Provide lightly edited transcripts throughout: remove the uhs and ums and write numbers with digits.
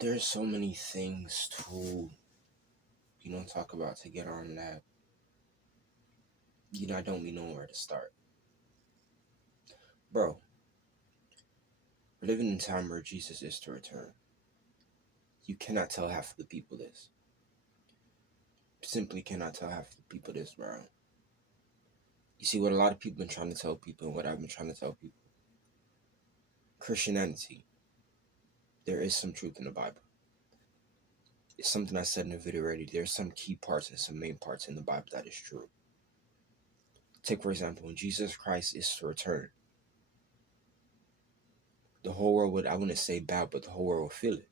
There's so many things to, talk about to get on that. I don't even know where to start. Bro, we're living in a time where Jesus is to return. You cannot tell half of the people this. Simply cannot tell half of the people this, bro. You see, what a lot of people been trying to tell people and what I've been trying to tell people. Christianity, there is some truth in the Bible. It's something I said in the video already. There's some key parts and some main parts in the Bible that is true. Take, for example, when Jesus Christ is to return, the whole world would, I wouldn't say bow, but the whole world will feel it.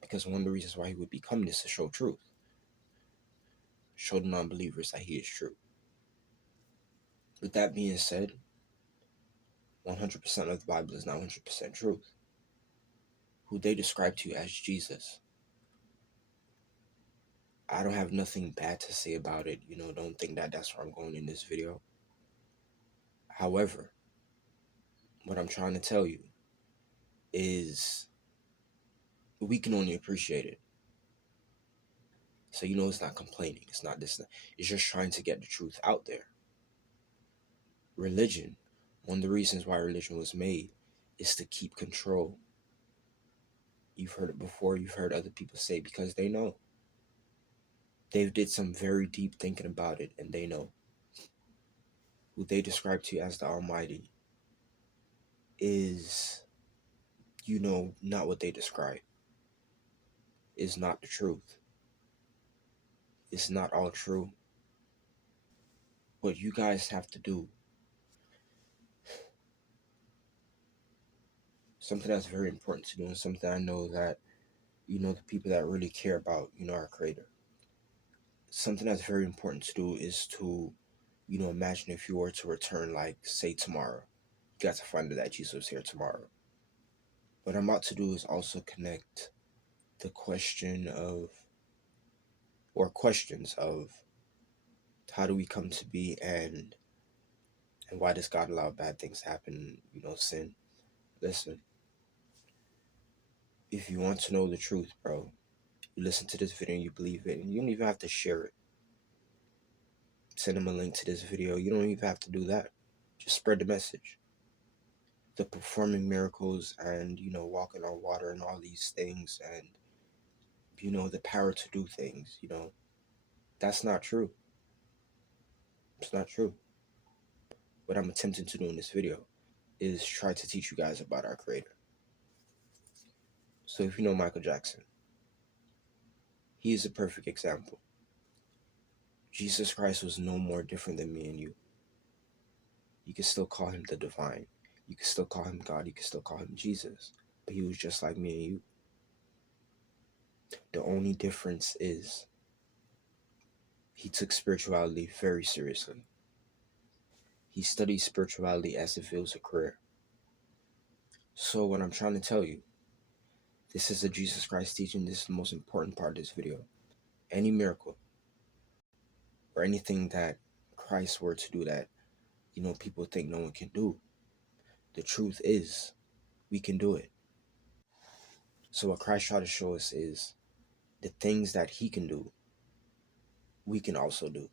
Because one of the reasons why he would be coming is to show truth. Show the non-believers that he is true. With that being said, 100% of the Bible is not 100% truth. Who they describe to you as Jesus, I don't have nothing bad to say about it. Don't think that that's where I'm going in this video. However, what I'm trying to tell you is we can only appreciate it. So it's not complaining. It's not this. It's just trying to get the truth out there. Religion, one of the reasons why religion was made is to keep control. You've heard it before. You've heard other people say because they know. They did some very deep thinking about it and they know. Who they describe to you as the Almighty is, not what they describe. Is not the truth. It's not all true. What you guys have to do, something that's very important to do, and something I know that, the people that really care about, our Creator. Something that's very important to do is to, imagine if you were to return, like, say, tomorrow. You got to find out that Jesus was here tomorrow. What I'm about to do is also connect the question of, or questions of, how do we come to be and why does God allow bad things to happen, sin? Listen, if you want to know the truth, bro, you listen to this video and you believe it, and you don't even have to share it. Send them a link to this video. You don't even have to do that. Just spread the message. The performing miracles and, walking on water and all these things and, the power to do things, that's not true. It's not true. What I'm attempting to do in this video is try to teach you guys about our Creator. So if you know Michael Jackson, he is a perfect example. Jesus Christ was no more different than me and you. You can still call him the divine. You can still call him God. You can still call him Jesus. But he was just like me and you. The only difference is he took spirituality very seriously. He studied spirituality as if it was a career. So what I'm trying to tell you, this is a Jesus Christ teaching. This is the most important part of this video. Any miracle or anything that Christ were to do that, people think no one can do. The truth is, we can do it. So what Christ tried to show us is the things that he can do, we can also do.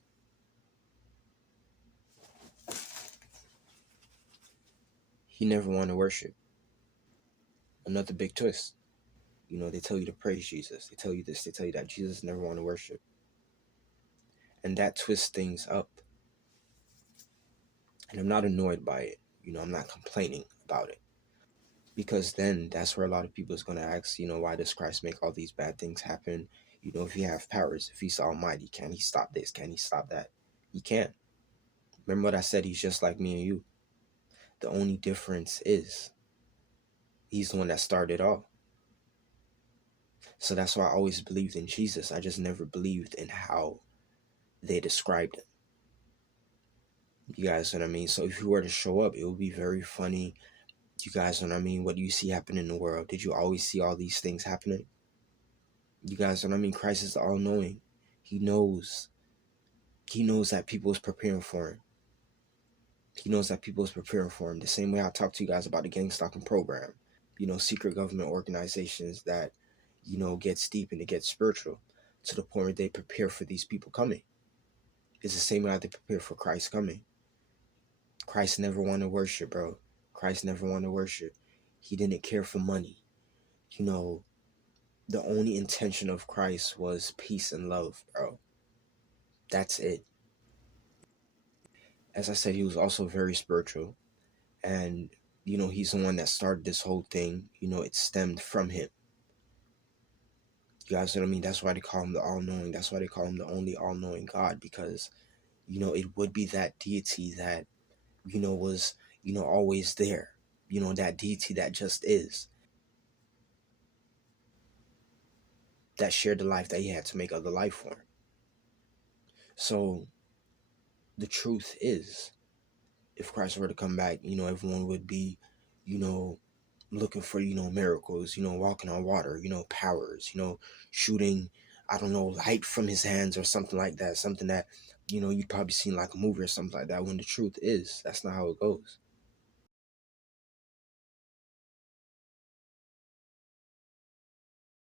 He never wanted worship. Another big twist. They tell you to praise Jesus. They tell you this. They tell you that. Jesus never wanted worship. And that twists things up. And I'm not annoyed by it. I'm not complaining about it. Because then that's where a lot of people is going to ask, why does Christ make all these bad things happen? If he have powers, if he's almighty, can he stop this? Can he stop that? He can't. Remember what I said? He's just like me and you. The only difference is he's the one that started all. So that's why I always believed in Jesus. I just never believed in how they described him. You guys know what I mean? So if he were to show up, it would be very funny. You guys know what I mean? What do you see happen in the world? Did you always see all these things happening? You guys know what I mean? Christ is all-knowing. He knows. He knows that people is preparing for him. He knows that people is preparing for him. The same way I talked to you guys about the gang stalking program. Secret government organizations that, gets deep and it gets spiritual to the point where they prepare for these people coming. It's the same way how they prepare for Christ coming. Christ never wanted worship, bro. Christ never wanted worship. He didn't care for money. You know, the only intention of Christ was peace and love, bro. That's it. As I said, he was also very spiritual. And, he's the one that started this whole thing. It stemmed from him. You guys know what I mean? That's why they call him the all knowing. That's why they call him the only all knowing God, because, it would be that deity that, was, always there. That deity that just is, that shared the life that he had to make other life form. So the truth is, if Christ were to come back, everyone would be, you know, looking for, miracles, walking on water, powers, shooting, I don't know, light from his hands or something like that. Something that, you'd probably seen like a movie or something like that, when the truth is, that's not how it goes.